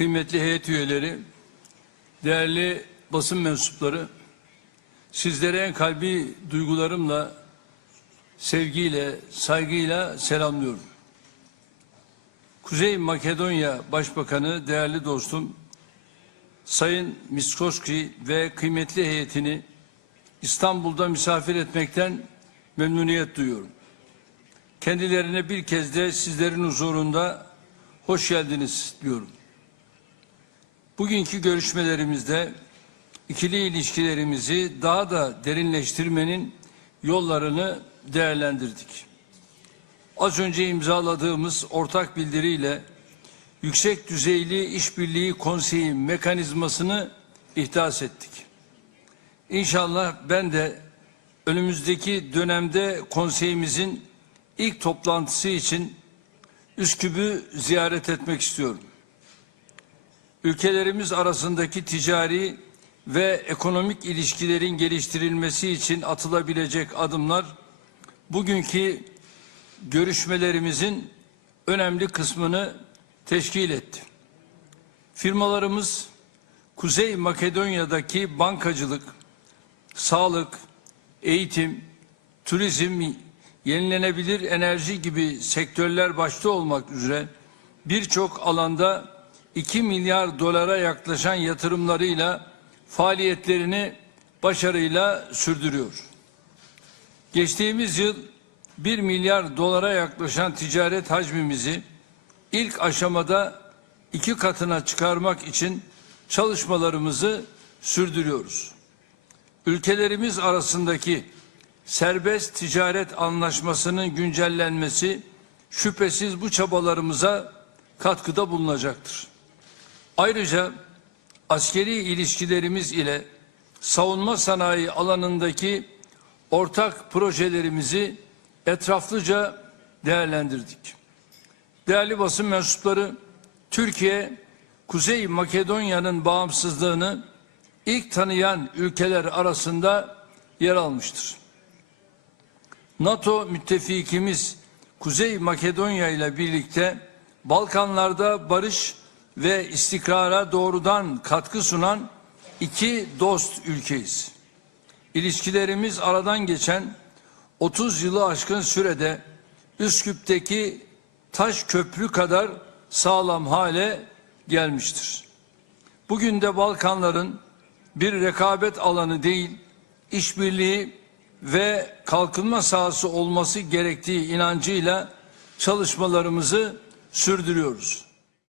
kıymetli heyet üyeleri, değerli basın mensupları, sizlere en kalbi duygularımla, sevgiyle, saygıyla selamlıyorum. Kuzey Makedonya Başbakanı, değerli dostum, Sayın Miskoski ve kıymetli heyetini İstanbul'da misafir etmekten memnuniyet duyuyorum. Kendilerine bir kez de sizlerin huzurunda hoş geldiniz diyorum. Bugünkü görüşmelerimizde ikili ilişkilerimizi daha da derinleştirmenin yollarını değerlendirdik. Az önce imzaladığımız ortak bildiriyle Yüksek Düzeyli İşbirliği Konseyi mekanizmasını ihdas ettik. İnşallah ben de önümüzdeki dönemde konseyimizin ilk toplantısı için Üsküp'ü ziyaret etmek istiyorum. Ülkelerimiz arasındaki ticari ve ekonomik ilişkilerin geliştirilmesi için atılabilecek adımlar bugünkü görüşmelerimizin önemli kısmını teşkil etti. Firmalarımız Kuzey Makedonya'daki bankacılık, sağlık, eğitim, turizm, yenilenebilir enerji gibi sektörler başta olmak üzere birçok alanda 2 milyar dolara yaklaşan yatırımlarıyla faaliyetlerini başarıyla sürdürüyor. Geçtiğimiz yıl 1 milyar dolara yaklaşan ticaret hacmimizi ilk aşamada iki katına çıkarmak için çalışmalarımızı sürdürüyoruz. Ülkelerimiz arasındaki serbest ticaret anlaşmasının güncellenmesi şüphesiz bu çabalarımıza katkıda bulunacaktır. Ayrıca askeri ilişkilerimiz ile savunma sanayi alanındaki ortak projelerimizi etraflıca değerlendirdik. Değerli basın mensupları, Türkiye, Kuzey Makedonya'nın bağımsızlığını ilk tanıyan ülkeler arasında yer almıştır. NATO müttefikimiz Kuzey Makedonya ile birlikte Balkanlarda barış ve istikrara doğrudan katkı sunan iki dost ülkeyiz. İlişkilerimiz aradan geçen 30 yılı aşkın sürede Üsküp'teki taş köprü kadar sağlam hale gelmiştir. Bugün de Balkanların bir rekabet alanı değil, işbirliği ve kalkınma sahası olması gerektiği inancıyla çalışmalarımızı sürdürüyoruz.